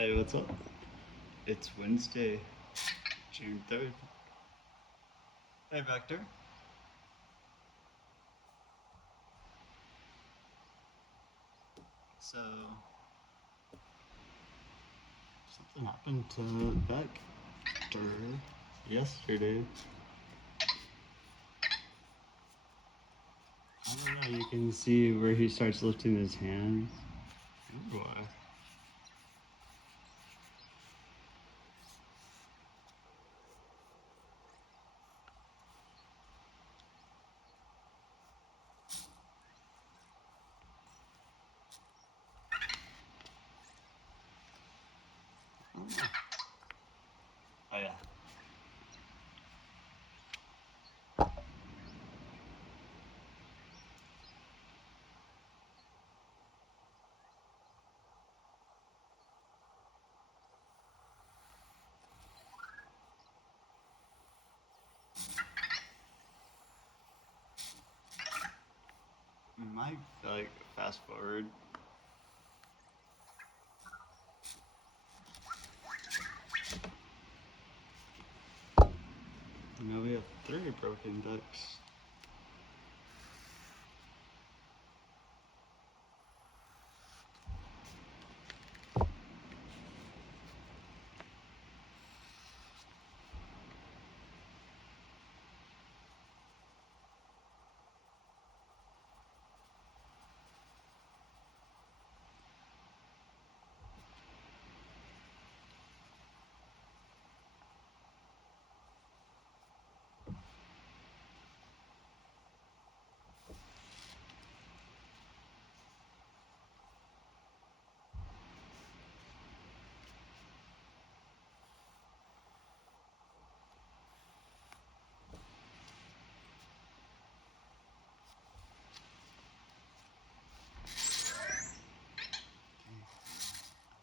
Hey, what's up? It's Wednesday, June 3rd. Hey, Vector. So, something happened to Vector yesterday. I don't know, you can see where he starts lifting his hands. Ooh, boy. Oh, yeah. We might, fast forward. Now we have 3 broken ducks.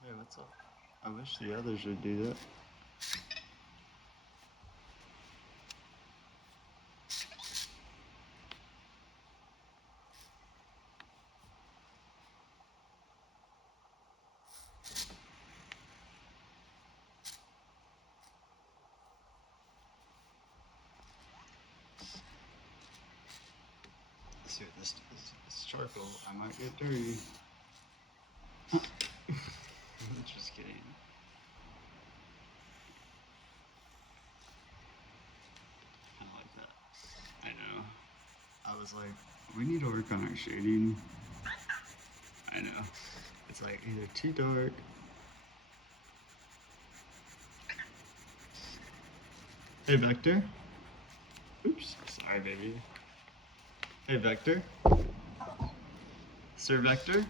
Hey, what's up? I wish the others would do that. Let's see what this does. It's charcoal. I might get dirty. Just kidding. Kind of like that. I know. I was like, we need to work on our shading. I know. It's like either too dark. Hey, Vector. Oops. Sorry, baby. Hey, Vector. Sir Vector.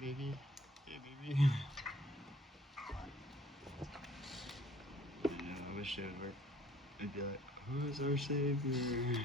Baby. Hey, baby. I know. I wish it would work. I'd be like, who is our savior?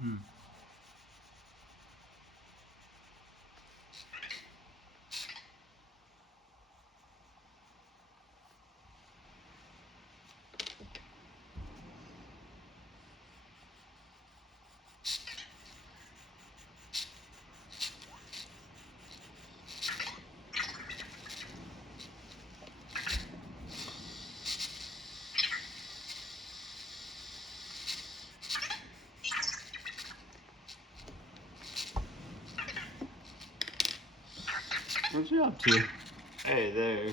Hmm. What you up to? Hey there.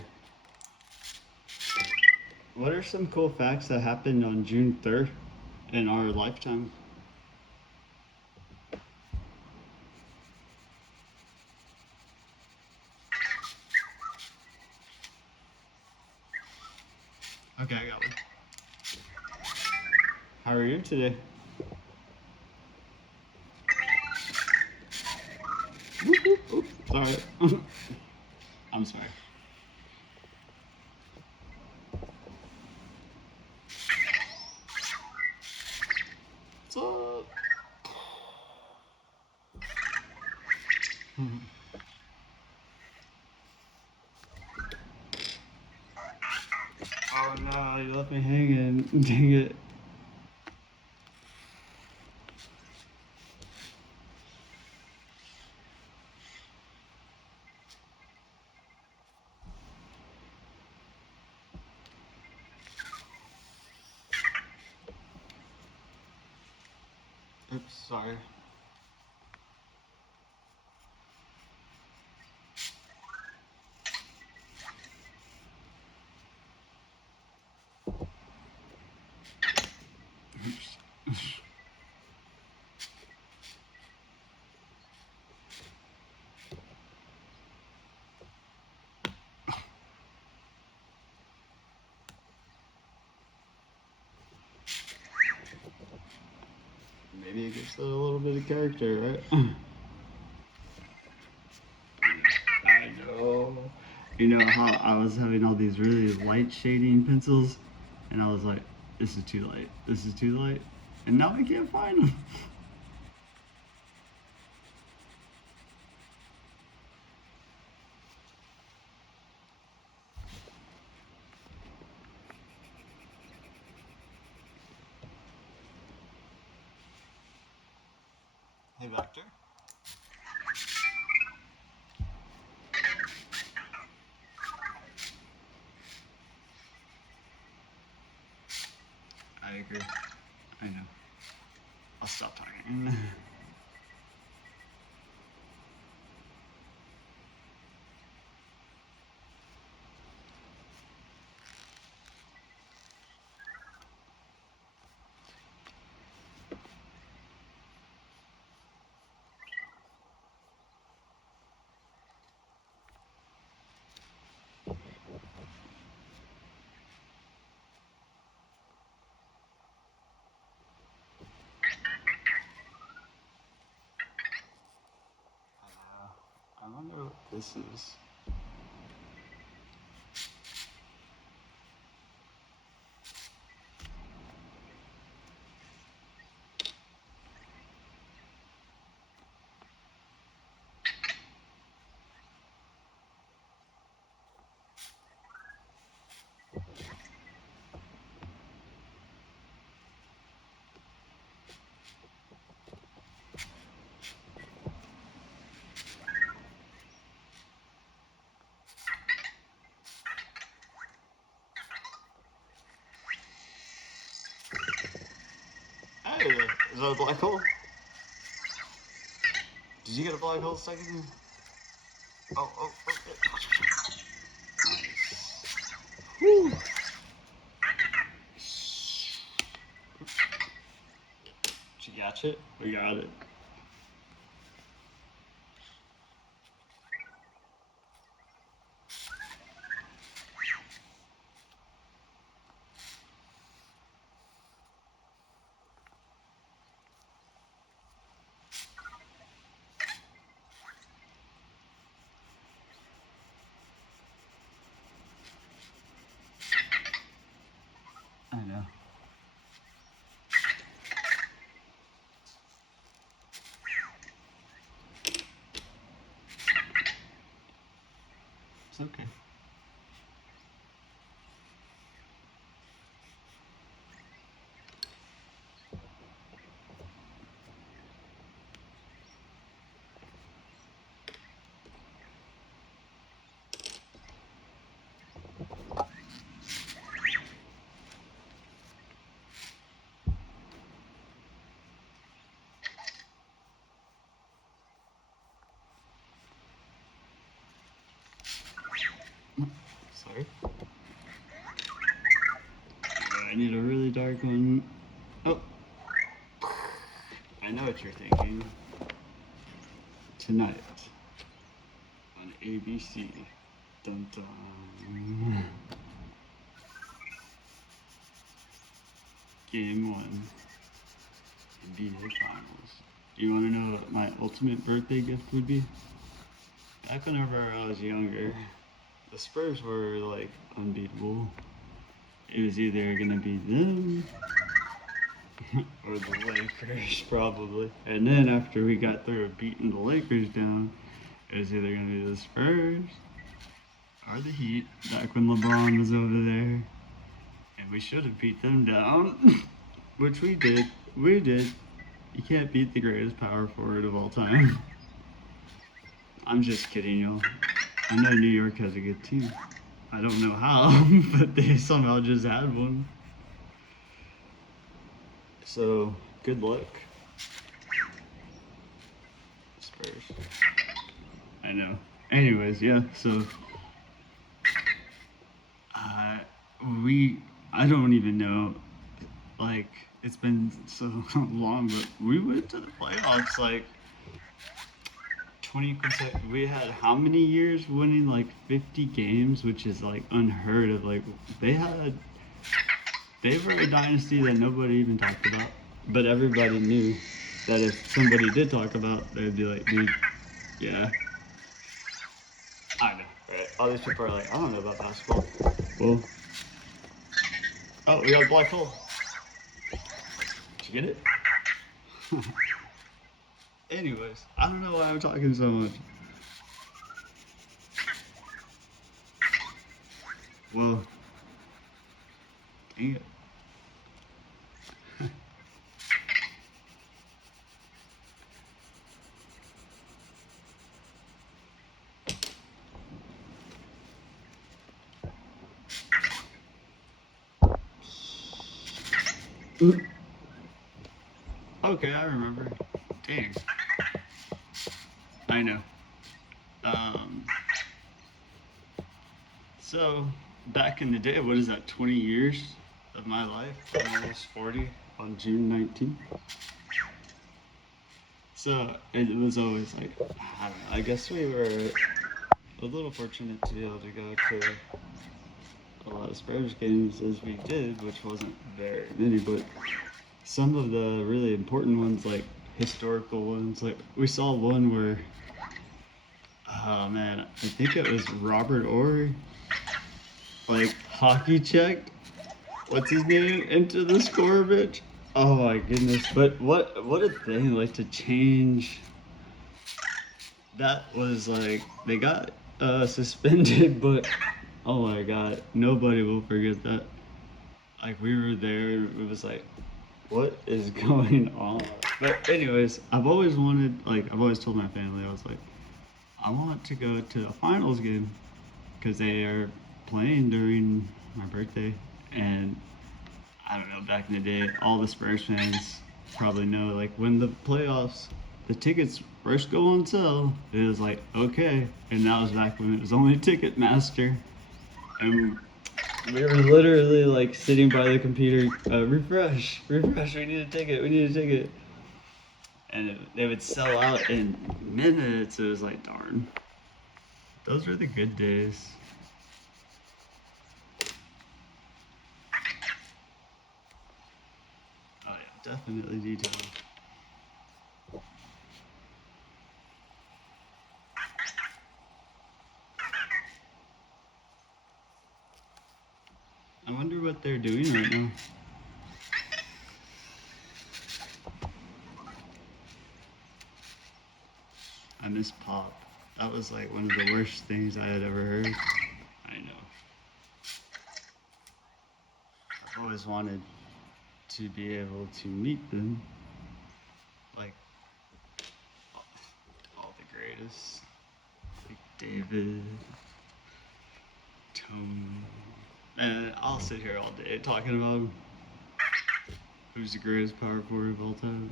What are some cool facts that happened on June 3rd in our lifetime? Okay, I got one. How are you today? Oops, sorry. I'm sorry. What's up? Oh no, you left me hanging. Dang it. Oops, sorry. Oops. Maybe it gives it a little bit of character, right? I know. You know how I was having all these really light shading pencils, and I was like, this is too light. This is too light. And now I can't find them. Hey, Vector. I agree. I know. I'll stop talking. I wonder what this is. Hey, is that a black hole? Did you get a black hole stuck in here? Oh, oh, oh. Whew. Did you catch it? We got it. I know. It's okay. Sorry. I need a really dark one. Oh, I know what you're thinking. Tonight on ABC. Dun dun. Game 1. NBA Finals. Do you want to know what my ultimate birthday gift would be? Back whenever I was younger, the Spurs were like unbeatable. It was either gonna be them or the Lakers, probably. And then after we got through beating the Lakers down, it was either gonna be the Spurs or the Heat. Back when LeBron was over there, and we should have beat them down, which we did. We did. You can't beat the greatest power forward of all time. I'm just kidding, y'all. I know New York has a good team. I don't know how, but they somehow just had one. So, good luck, Spurs. I know. Anyways, yeah, so, uh, I don't even know, like, it's been so long, but we went to the playoffs, like, 20 consecutive. We had how many years winning, like, 50 games, which is, like, unheard of. Like, they were a dynasty that nobody even talked about, but everybody knew that if somebody did talk about, they'd be like, dude, yeah. I know, right? All these people are like, I don't know about basketball. Well, oh, we got a black hole. Did you get it? Anyways, I don't know why I'm talking so much. Well, dang it. Okay, I remember. Dang. I know. Um, so, back in the day, what is that, 20 years of my life? Almost 40 on June 19th. So, it was always like, I don't know, I guess we were a little fortunate to be able to go to a lot of Spurs games as we did, which wasn't very many, but some of the really important ones, like historical ones, like we saw one where, oh man, I think it was Robert Ory, like hockey checked, what's his name, into the scoreboard. Oh my goodness! But what a thing, like to change. That was like they got suspended, but oh my god, nobody will forget that. Like we were there, it was like, what is going on? But anyways, I've always told my family, I was like, I want to go to a finals game because they are playing during my birthday, and I don't know, back in the day, all the Spurs fans probably know, like when the playoffs, the tickets first go on sale, it was like, okay, and that was back when it was only Ticketmaster, and we were literally like sitting by the computer, refresh, refresh, we need a ticket, we need a ticket. And they would sell out in minutes. It was like, darn. Those were the good days. Oh, yeah, definitely detailed. I wonder what they're doing right now. I miss Pop. That was like one of the worst things I had ever heard. I know. I've always wanted to be able to meet them, like all the greatest, like David, Tony. And I'll sit here all day talking about who's the greatest power forward of all time.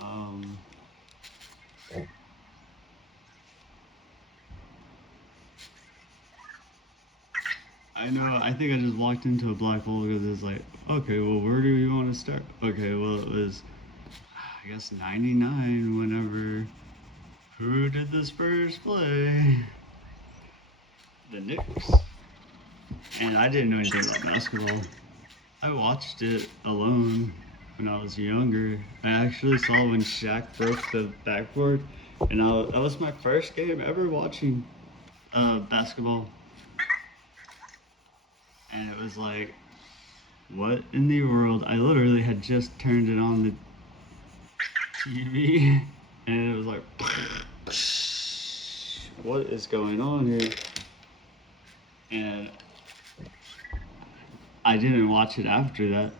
um, I know. I think I just walked into a black hole because it's like, okay, well, where do you want to start? Okay, well, it was, I guess, '99. Whenever, who did the Spurs play? The Knicks. And I didn't know anything about basketball. I watched it alone when I was younger. I actually saw when Shaq broke the backboard, and that was my first game ever watching basketball. And it was like, what in the world? I literally had just turned it on the TV, and it was like, what is going on here? And I didn't watch it after that.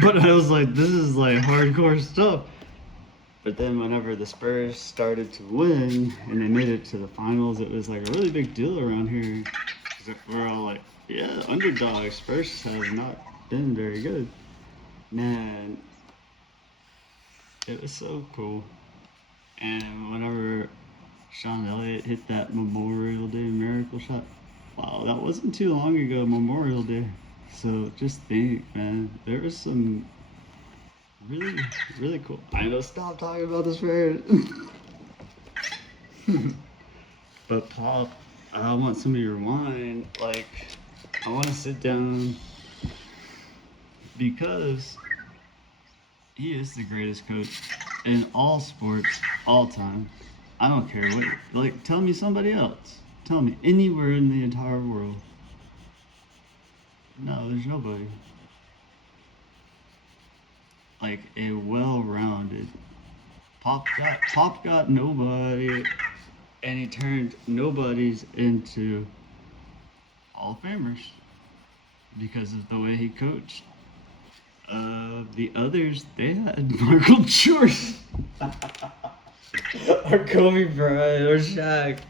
But I was like, this is like hardcore stuff. But then whenever the Spurs started to win and they made it to the finals, it was like a really big deal around here. 'Cause we're all like, yeah, underdogs. Spurs have not been very good. Man, it was so cool. And whenever Sean Elliott hit that Memorial Day miracle shot, wow, that wasn't too long ago, Memorial Day. So just think, man, there was some really, really cool. I know, stop talking about this bird. But Pop, I want some of your wine. Like, I want to sit down because he is the greatest coach in all sports, all time. I don't care what. Like, tell me somebody else. Tell me anywhere in the entire world. No, there's nobody. Like a well-rounded Pop got nobody, and he turned nobodies into Hall of Famers because of the way he coached. The others, they had Michael Jordan or Kobe Bryant or Shaq.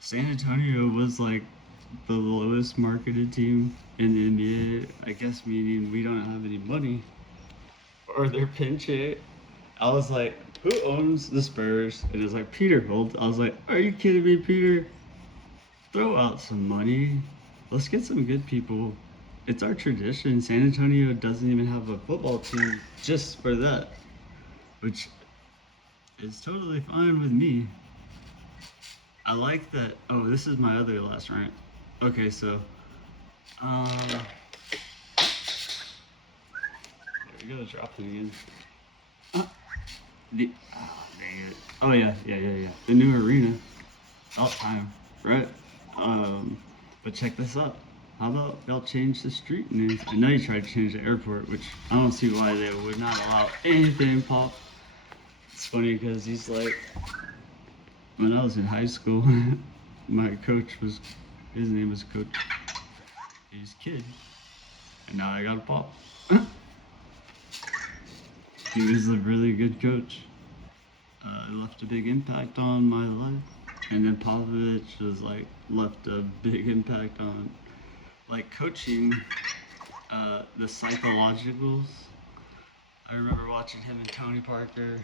San Antonio was like the lowest marketed team in the NBA, I guess, meaning we don't have any money or they're pinch hit. I was like, who owns the Spurs? And it's like, Peter Holt. I was like, are you kidding me, Peter? Throw out some money. Let's get some good people. It's our tradition. San Antonio doesn't even have a football team just for that, which is totally fine with me. I like that. Oh, this is my other last rant. Okay, so, there we go, dropping again. The dang it. Oh yeah. The new arena. About time, right? But check this out. How about y'all change the street names? I know you tried to change the airport, which I don't see why they would not allow anything pop. It's funny because he's like, when I was in high school, my coach was, his name was Coach. He's Kid, and now I got a pop. He was a really good coach. Left a big impact on my life. And then Popovich was like left a big impact on like coaching, the psychologicals. I remember watching him and Tony Parker,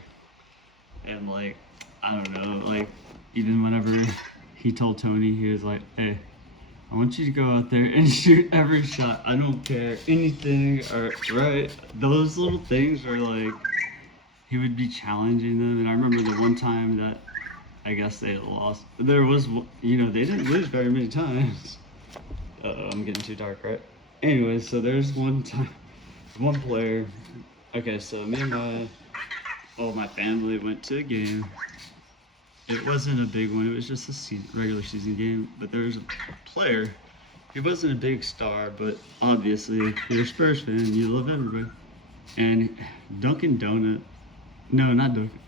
and like, I don't know, like even whenever he told Tony, he was like, hey, I want you to go out there and shoot every shot. I don't care anything, or right? Those little things are like, he would be challenging them. And I remember the one time that I guess they lost. There was, they didn't lose very many times. I'm getting too dark, right? Anyways, so there's one time, one player. Okay, so me and my family went to a game. It wasn't a big one. It was just a regular season game. But there was a player. He wasn't a big star, but obviously, if you're a Spurs fan, you love everybody. And Dunkin' Donut No, not Dunkin'.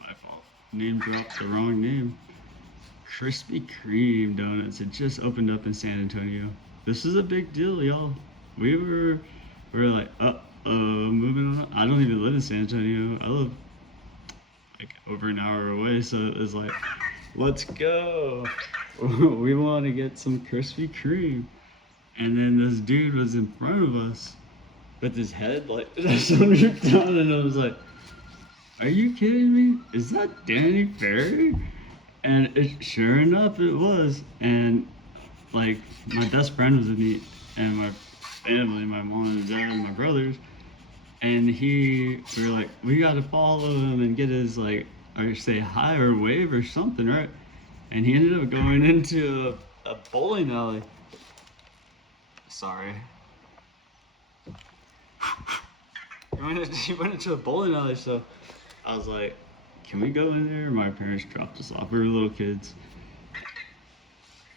My fault. Name dropped the wrong name. Krispy Kreme donuts had just opened up in San Antonio. This is a big deal, y'all. We were we were like, moving on. I don't even live in San Antonio. I live like over an hour away, so it was like, let's go. We want to get some Krispy Kreme. And then this dude was in front of us with his head like something down, and I was like, "Are you kidding me? Is that Danny Ferry?" And sure enough, it was. And like my best friend was with me, and my family, my mom and dad, and my brothers. And we were like, we got to follow him and get his like, or say hi or wave or something, right? And he ended up going into a bowling alley. Sorry. He went into a bowling alley, so I was like, can we go in there? My parents dropped us off. We were little kids.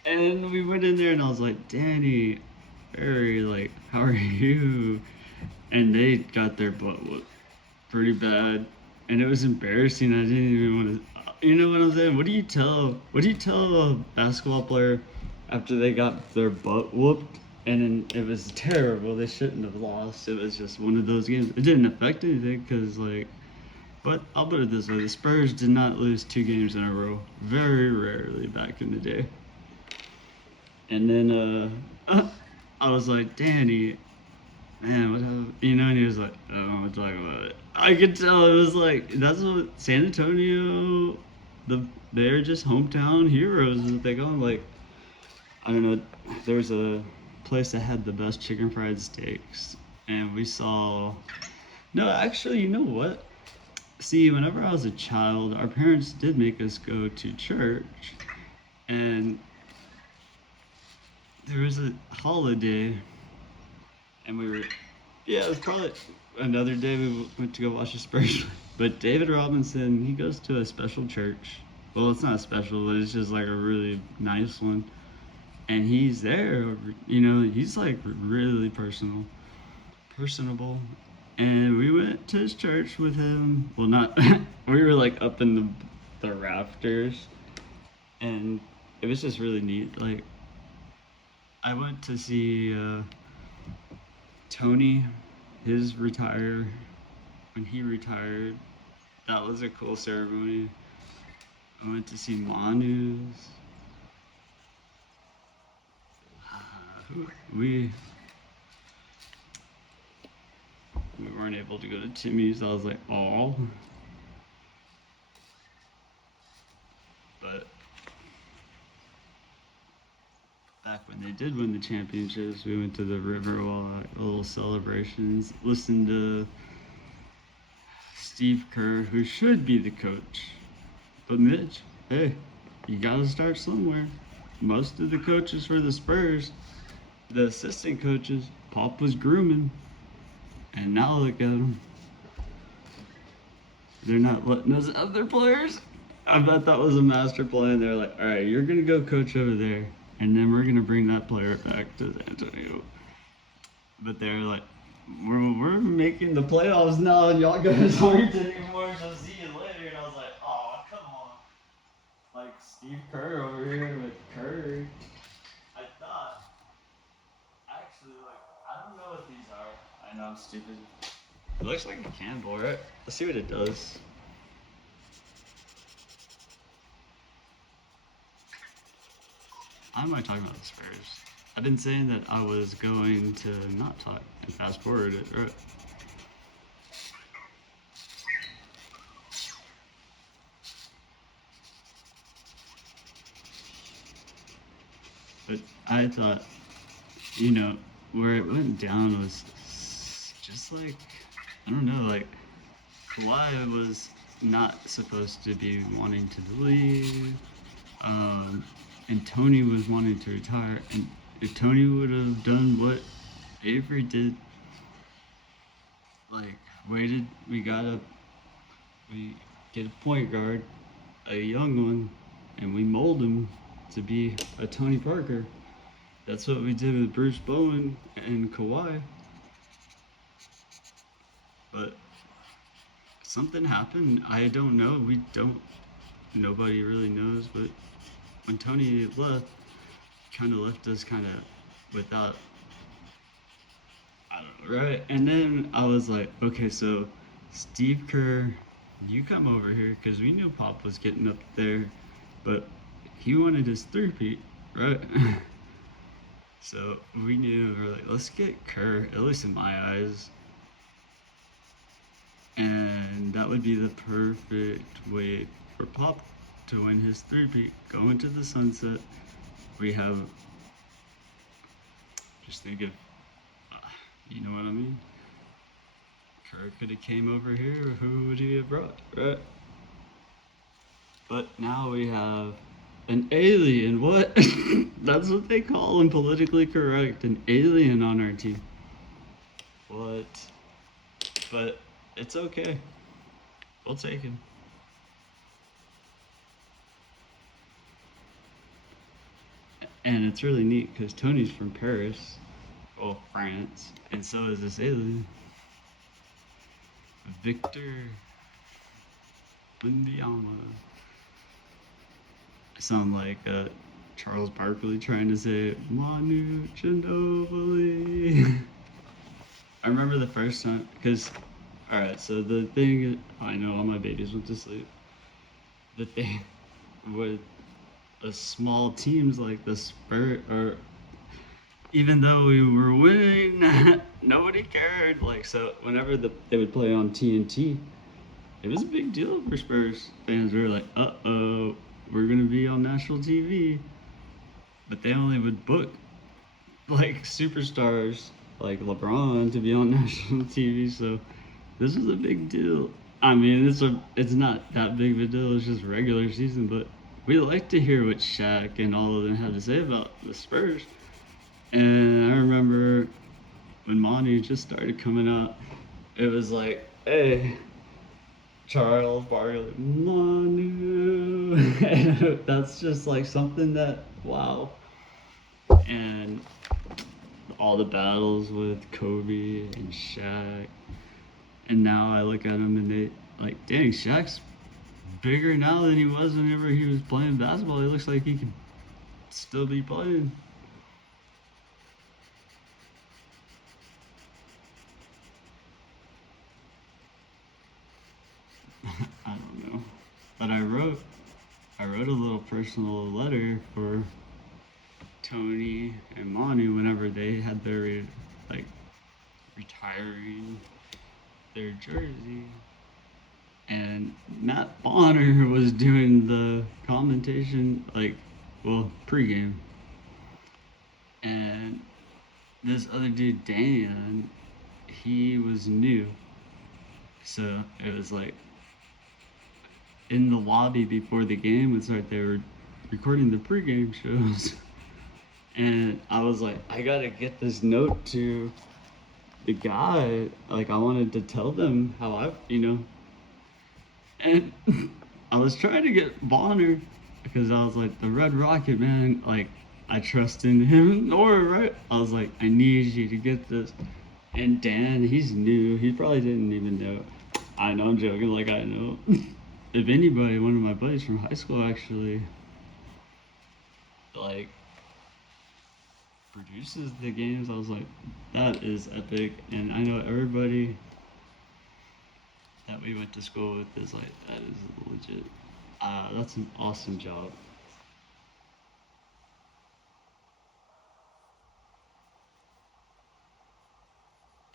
And we went in there, and I was like, Danny, Barry, like, how are you? And they got their butt whooped pretty bad. And it was embarrassing. I didn't even want to. You know what I'm saying? What do you tell a basketball player after they got their butt whooped? And then it was terrible. They shouldn't have lost. It was just one of those games. It didn't affect anything because, like, but I'll put it this way: the Spurs did not lose 2 games in a row. Very rarely back in the day. And then I was like, Danny, man, what happened? You know, and he was like, I don't want to talk about it. I could tell it was like that's what San Antonio, they're just hometown heroes. Is what they call them. Like I don't know, there was a place that had the best chicken fried steaks, and we saw. No, actually, you know what? See, whenever I was a child, our parents did make us go to church, and there was a holiday, and we were, yeah, it was probably another day we went to go watch the Spurs. But David Robinson, he goes to a special church. Well, it's not special, but it's just like a really nice one. And he's there, you know, he's like really personable. And we went to his church with him. Well, not, we were like up in the rafters. And it was just really neat. Like, I went to see Tony, his retire when he retired. That was a cool ceremony. I went to see Manu's. We we weren't able to go to Timmy's. I was like, oh. But back when they did win the championships, we went to the Riverwalk, little celebrations, listened to Steve Kerr, who should be the coach. But Mitch, hey, you gotta start somewhere. Most of the coaches for the Spurs, the assistant coaches, Pop was grooming. And now look at them. They're not letting us have their players. I bet that was a master plan. They're like, all right, you're going to go coach over there, and then we're going to bring that player back to San Antonio. But they're like, we're making the playoffs now, and y'all guys aren't anymore, so see you later. And I was like, oh, come on. Like Steve Kerr over here with Curry. I thought, actually, like, I don't know what these are. I know I'm stupid. It looks like a cannonball, right? Let's see what it does. How am I talking about the Spurs? I've been saying that I was going to not talk and fast forward it, right? But I thought, you know, where it went down was just like, I don't know, like Kawhi was not supposed to be wanting to leave. And Tony was wanting to retire. And if Tony would have done what Avery did, like waited, we get a point guard, a young one, and we mold him to be a Tony Parker. That's what we did with Bruce Bowen and Kawhi. But something happened. I don't know. We don't. Nobody really knows. But when Tony left, kind of left us kind of without. I don't know, right? And then I was like, okay, so Steve Kerr, you come over here because we knew Pop was getting up there, but he wanted his three-peat, right? So we knew, we were like, let's get Kerr, at least in my eyes, and that would be the perfect way for Pop to win his three-peat, go into the sunset. We have, just think of, uh, you know what I mean? Kerr could have came over here, who would he have brought, right? But now we have an alien. What? That's what they call him, politically correct. An alien on our team. What? But it's okay. We'll take him. And it's really neat because Tony's from Paris, well, France, and so is this alien, Victor Wembanyama. I sound like Charles Barkley trying to say Manu Ginobili. I remember the first time, because, alright, so the thing, I know all my babies went to sleep. The thing with the small teams like the Spurs, or even though we were winning, nobody cared. Like, so whenever they would play on TNT, it was a big deal for Spurs fans. We were like, uh-oh, we're going to be on national TV. But they only would book like superstars like LeBron to be on national TV. So this is a big deal. I mean, it's not that big of a deal. It's just regular season, but we like to hear what Shaq and all of them have to say about the Spurs. And I remember when Monty just started coming up, it was like, hey, Charles Barkley, Manu. That's just like something that, wow. And all the battles with Kobe and Shaq. And now I look at him and they, like, dang, Shaq's bigger now than he was whenever he was playing basketball. He looks like he could still be playing. I don't know. But I wrote a little personal letter for Tony and Manu whenever they had their like retiring their jersey. And Matt Bonner was doing the commentation, like, well, pregame. And this other dude, Dan, he was new. So it was like in the lobby before the game would start, they were recording the pregame shows. And I was like, I gotta get this note to the guy. Like, I wanted to tell them how And I was trying to get Bonner because I was like, the Red Rocket, man, like, I trust in him. Nora, right? I was like, I need you to get this. And Dan, he's new. He probably didn't even know. I know, I'm joking, like, I know. If anybody, one of my buddies from high school actually, like, produces the games, I was like, that is epic. And I know everybody that we went to school with is like, that is legit. That's an awesome job.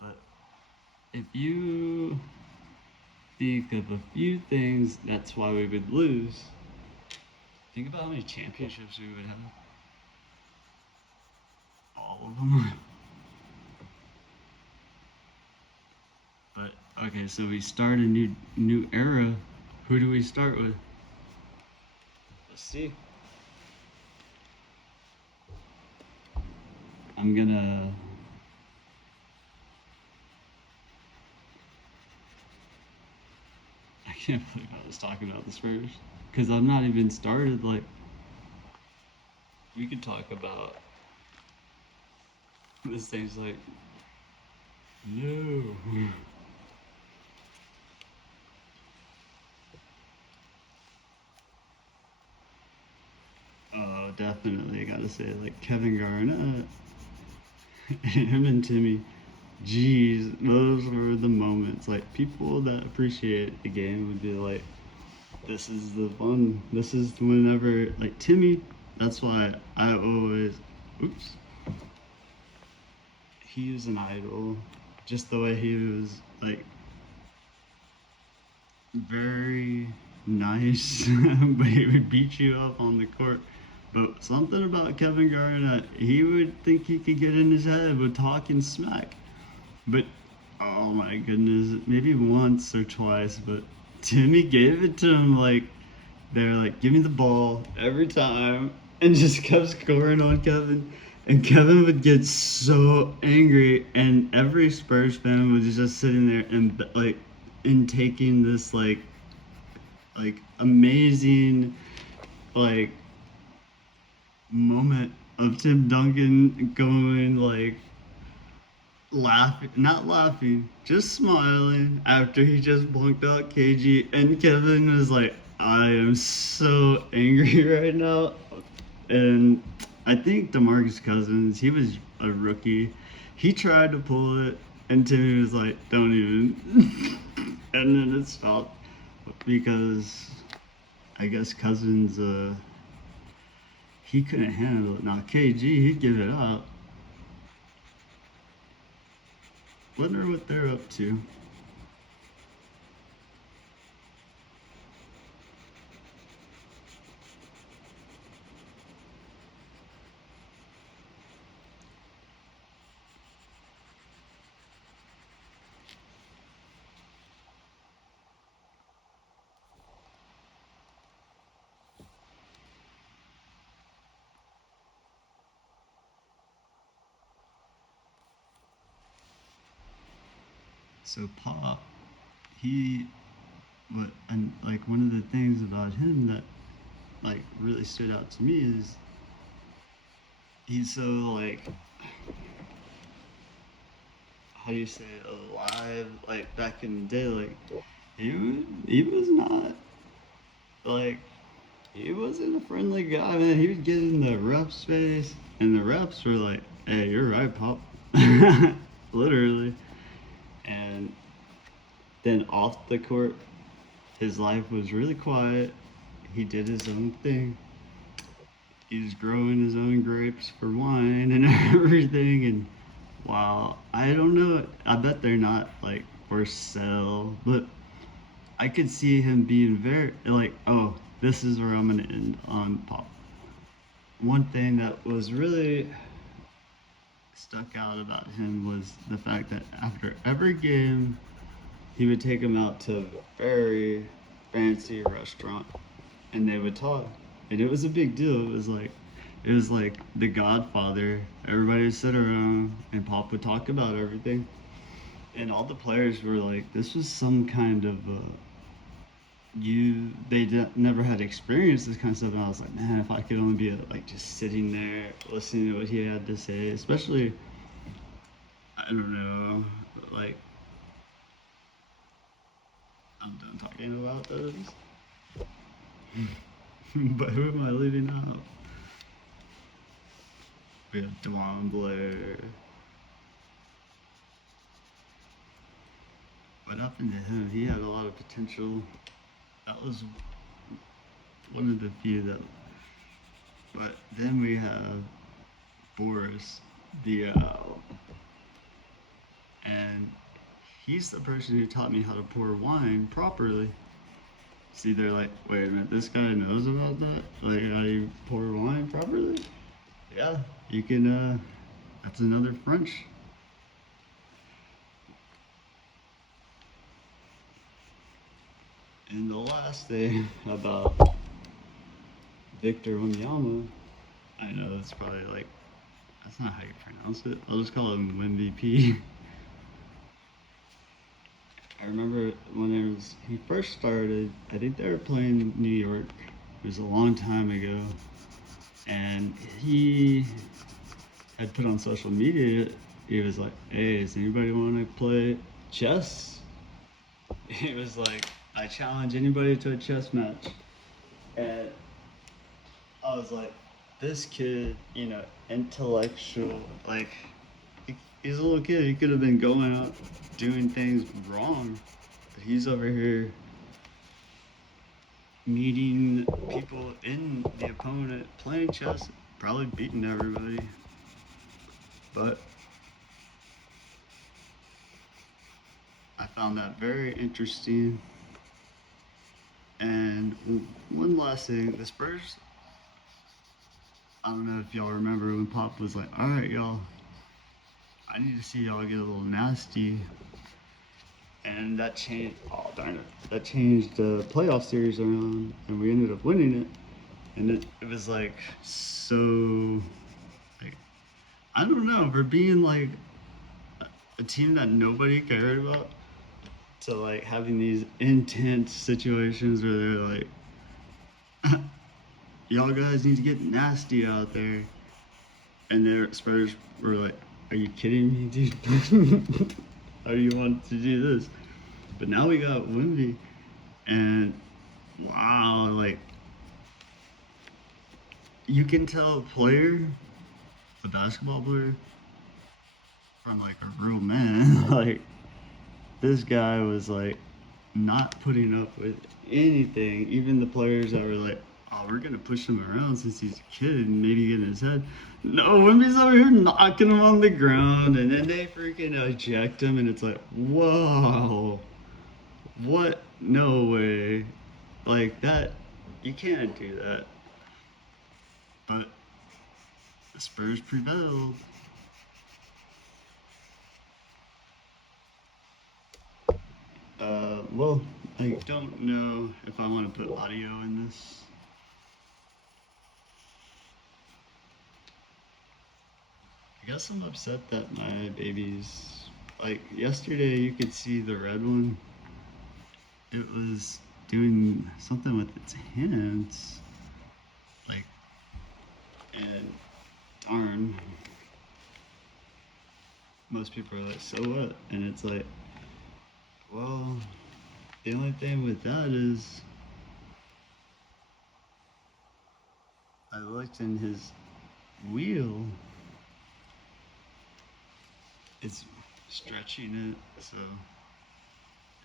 But if you think of a few things that's why we would lose, think about how many championships we would have. All of them. But okay, so we start a new era. Who do we start with? Let's see. I'm gonna. I can't believe I was talking about the Spurs because I'm not even started. Like, we could talk about this thing's like, no. definitely gotta say, like Kevin Garnett, him and Timmy. Jeez, those were the moments. Like people that appreciate the game would be like, "This is the fun. This is whenever." Like Timmy, that's why I always, oops, he was an idol. Just the way he was like very nice, but he would beat you up on the court. But something about Kevin Garnett, he would think he could get in his head with talking smack. But oh my goodness, maybe once or twice, but Timmy gave it to him like they're like, give me the ball every time, and just kept scoring on Kevin. And Kevin would get so angry, and every Spurs fan was just sitting there and like, in taking this like amazing like moment of Tim Duncan going like laughing, not laughing, just smiling after he just bunked out KG, and Kevin was like, I am so angry right now. And I think DeMarcus Cousins, he was a rookie. He tried to pull it, and Timmy was like, don't even. And then it stopped because I guess Cousins, he couldn't handle it. Now, KG, he'd give it up. Wonder what they're up to. So Pop, he, what, and like one of the things about him that like really stood out to me is he's so like, how do you say it, alive, like back in the day, like he was not like, he wasn't a friendly guy, man. He would get in the ref space, and the refs were like, hey, you're right, Pop. Literally. And then off the court, his life was really quiet. He did his own thing. He was growing his own grapes for wine and everything. And wow, I don't know. I bet they're not like for sale, but I could see him being very like, oh, this is where I'm gonna end on Pop. One thing that was really stuck out about him was the fact that after every game, he would take him out to a very fancy restaurant, and they would talk, and it was a big deal. It was like The Godfather. Everybody would sit around, and Pop would talk about everything, and all the players were like, "This was some kind of never had experienced this kind of stuff." And I was like, man, if I could only be like just sitting there listening to what he had to say, especially, I don't know, like, I'm done talking about those. But who am I leaving out? We have Dewan Blair. What happened to him? He had a lot of potential. That was one of the few that. But then we have Boris Diaw, and he's the person who taught me how to pour wine properly. See, they're like, wait a minute, this guy knows about that? Like how you pour wine properly? Yeah, you can, that's another French. And the last thing about Victor Wembanyama, I know that's probably like, that's not how you pronounce it. I'll just call him MVP. I remember when he first started, I think they were playing New York. It was a long time ago. And he had put on social media, he was like, hey, does anybody want to play chess? He was like, I challenge anybody to a chess match. And I was like, this kid, intellectual, like he's a little kid. He could have been going out doing things wrong, but he's over here meeting people in the opponent, playing chess, probably beating everybody. But I found that very interesting. And one last thing, the Spurs, I don't know if y'all remember when Pop was like, all right, y'all, I need to see y'all get a little nasty. And that changed, oh darn it, that changed the playoff series around, and we ended up winning it. And it was like so, like, I don't know, for being like a team that nobody cared about, to like having these intense situations where they're like, y'all guys need to get nasty out there. And their Spurs were like, are you kidding me, dude? How do you want to do this? But now we got Wimby, and wow, like, you can tell a player, a basketball player, from like a real man. Like, this guy was like not putting up with anything. Even the players that were like, oh, we're gonna push him around since he's a kid and maybe get in his head. No, Wimby's over here knocking him on the ground, and then they freaking eject him, and it's like, whoa, what? No way. Like that, you can't do that. But the Spurs prevailed. Well, I don't know if I want to put audio in this. I guess I'm upset that my baby's, like, yesterday you could see the red one. It was doing something with its hands. Like, and darn, most people are like, so what? And it's like, well, the only thing with that is I looked in his wheel, it's stretching it, so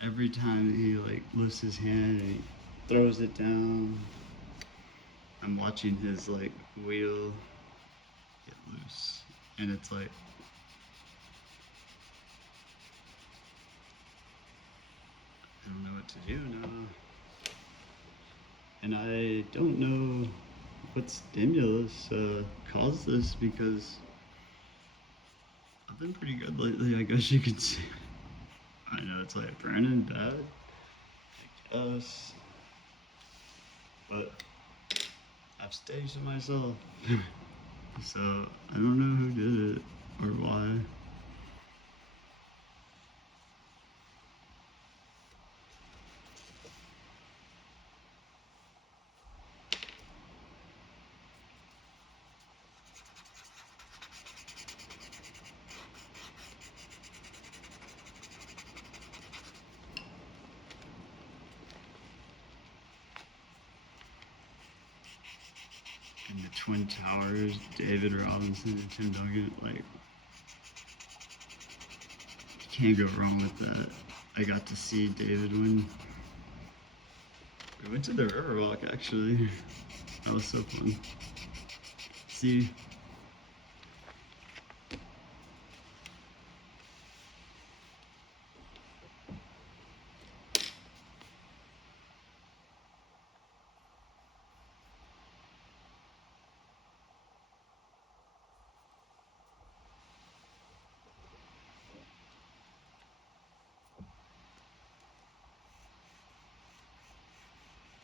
every time he like lifts his hand and he throws it down, I'm watching his like wheel get loose, and it's like, I don't know what to do now. And I don't know what stimulus caused this, because I've been pretty good lately, I guess you could say. I know it's like Brandon bad, I guess, but I've staged it myself. So I don't know who did it or why. In the Twin Towers, David Robinson and Tim Duncan, like, you can't go wrong with that. I got to see David win. We went to the Riverwalk actually. That was so fun. See,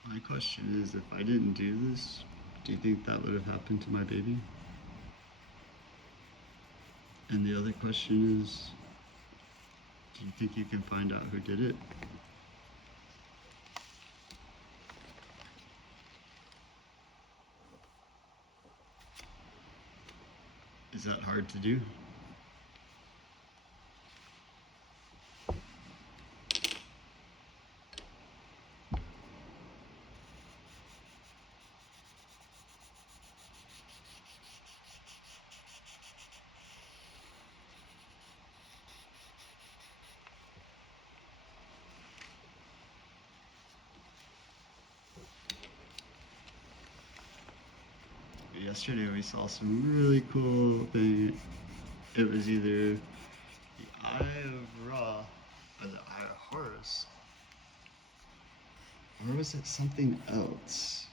my question is, if I didn't do this, do you think that would have happened to my baby? And the other question is, do you think you can find out who did it? Is that hard to do? yesterday we saw some really cool thing. It was either the Eye of Ra or the Eye of Horus, or was it something else?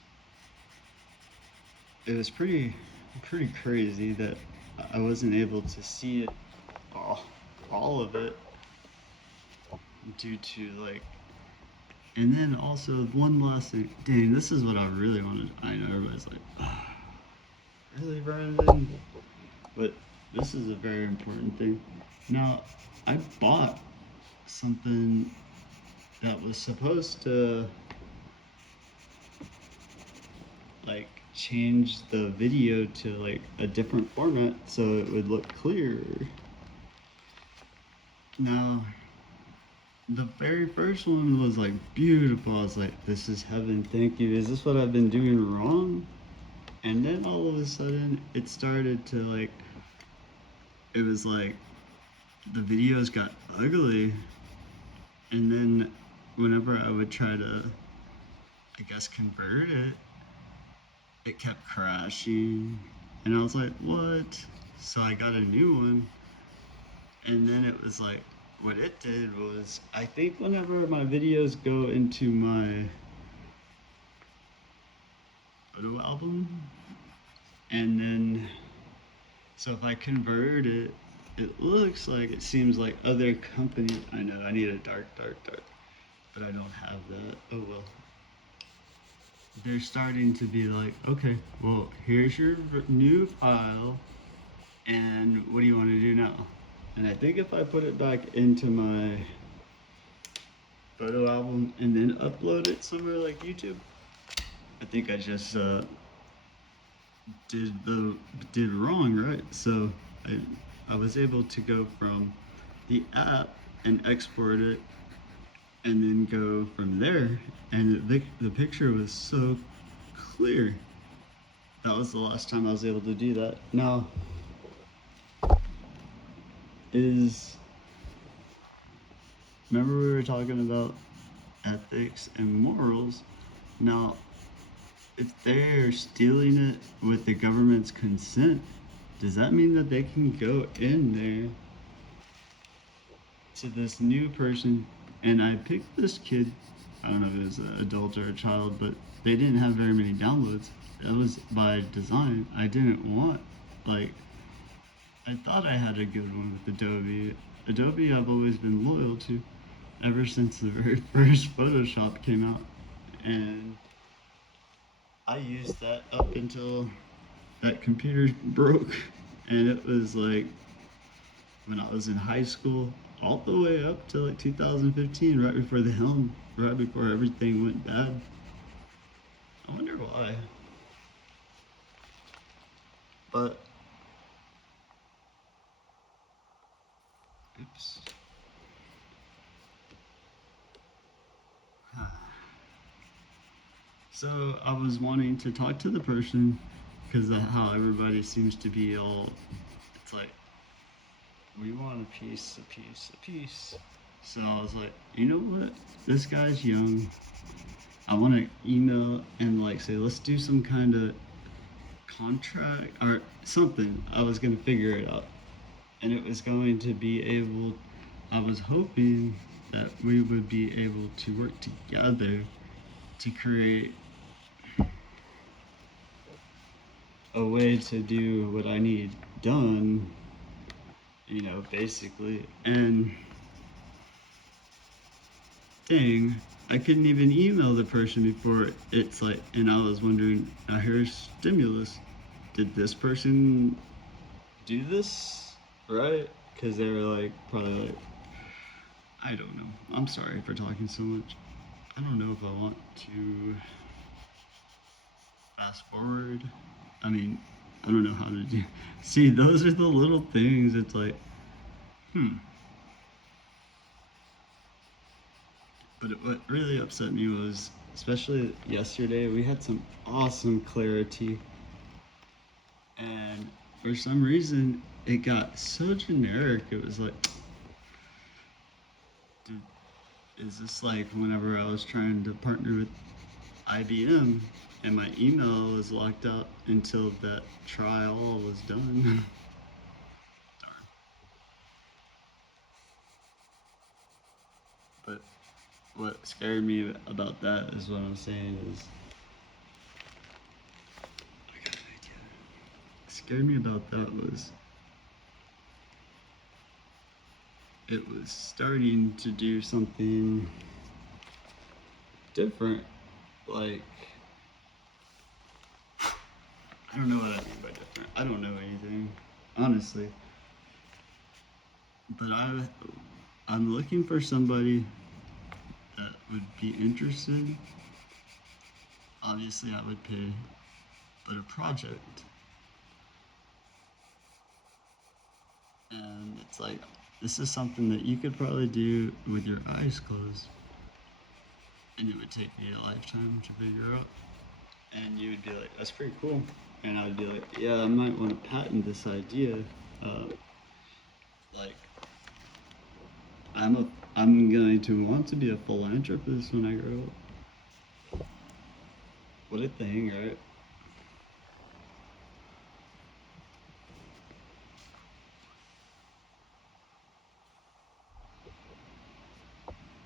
It was pretty crazy that I wasn't able to see it all of it due to like. And then also one last thing. Dang, this is what I really wanted. I know everybody's like, really, Brandon? But this is a very important thing. Now, I bought something that was supposed to like change the video to like a different format so it would look clearer. Now, the very first one was like beautiful. I was like, this is heaven, thank you. Is this what I've been doing wrong? And then all of a sudden it started to like, it was like the videos got ugly. And then whenever I would try to, I guess, convert it, it kept crashing. And I was like, what? So I got a new one. And then it was like, what it did was, I think whenever my videos go into my photo album, and then, so if I convert it, it looks like, it seems like other companies, I know, I need a dark, but I don't have that. Oh well. They're starting to be like, okay, well, here's your new file, and what do you want to do now? And I think if I put it back into my photo album and then upload it somewhere like YouTube, I think I just did wrong, right? So I was able to go from the app and export it, and then go from there, and the picture was so clear. That was the last time I was able to do that. Now, remember we were talking about ethics and morals? Now, if they're stealing it with the government's consent, does that mean that they can go in there to this new person? And I picked this kid, I don't know if it was an adult or a child, but they didn't have very many downloads. That was by design. I didn't want, like, I thought I had a good one with Adobe. Adobe I've always been loyal to ever since the very first Photoshop came out. And I used that up until that computer broke. And it was like when I was in high school, all the way up to like 2015, right before the helm, right before everything went bad. I wonder why. But, oops. So I was wanting to talk to the person because of how everybody seems to be all, it's like, we want a piece. So I was like, you know what? This guy's young. I want to email and like say, let's do some kind of contract or something. I was going to figure it out. And it was going to be able, I was hoping that we would be able to work together to create a way to do what I need done, you know, basically. And dang, I couldn't even email the person before it's like, and I was wondering, now here's stimulus. Did this person do this? Right? Because they were like, probably like, I don't know. I'm sorry for talking so much. I don't know if I want to fast forward. I mean, I don't know how to do. See, those are the little things. It's like, But what really upset me was, especially yesterday, we had some awesome clarity. And for some reason, it got so generic. It was like, dude, is this like whenever I was trying to partner with IBM and my email was locked out until that trial was done. Darn. But what scared me about that is what I'm saying is, I got an idea. What scared me about that was it was starting to do something different. Like, I don't know what I mean by different. I don't know anything, honestly. But I'm looking for somebody that would be interested. Obviously, I would pay, but a project. And it's like, this is something that you could probably do with your eyes closed. And it would take me a lifetime to figure out. And you would be like, that's pretty cool. And I would be like, yeah, I might want to patent this idea. Like, I'm going to want to be a philanthropist when I grow up. What a thing, right?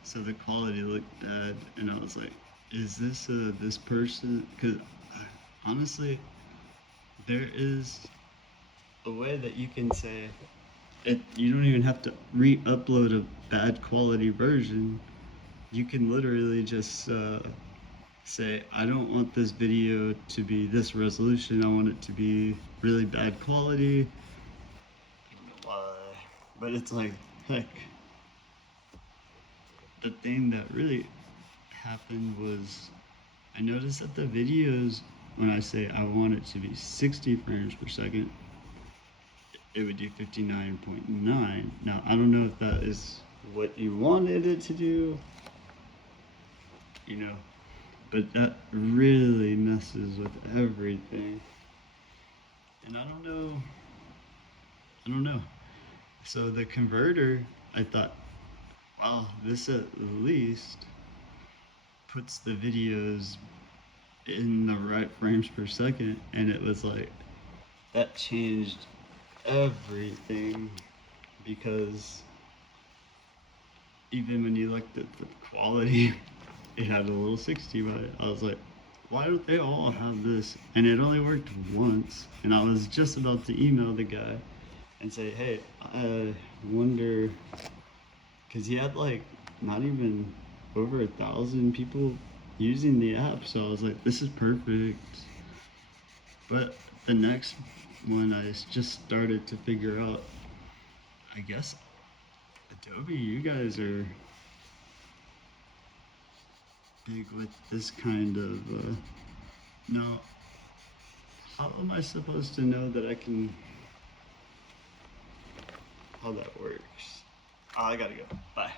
So the quality looked bad, and I was like, is this this person? Because honestly, there is a way that you can say it. You don't even have to re-upload a bad quality version. You can literally just say, I don't want this video to be this resolution. I want it to be really bad quality. I don't know why, but it's like, heck. The thing that really happened was I noticed that the videos, when I say I want it to be 60 frames per second, it would do 59.9. Now, I don't know if that is what you wanted it to do, you know, but that really messes with everything. And I don't know. So the converter, I thought, wow, this at least puts the videos in the right frames per second, and it was like that changed everything, because even when you looked at the quality, it had a little 60, but I was like, why don't they all have this? And it only worked once, and I was just about to email the guy and say, hey, I wonder, because he had like not even over 1,000 people using the app, so I was like, this is perfect. But the next one, I just started to figure out, I guess, Adobe, you guys are big with this kind of, now, how am I supposed to know that I can, how that works? Oh, I gotta go. Bye.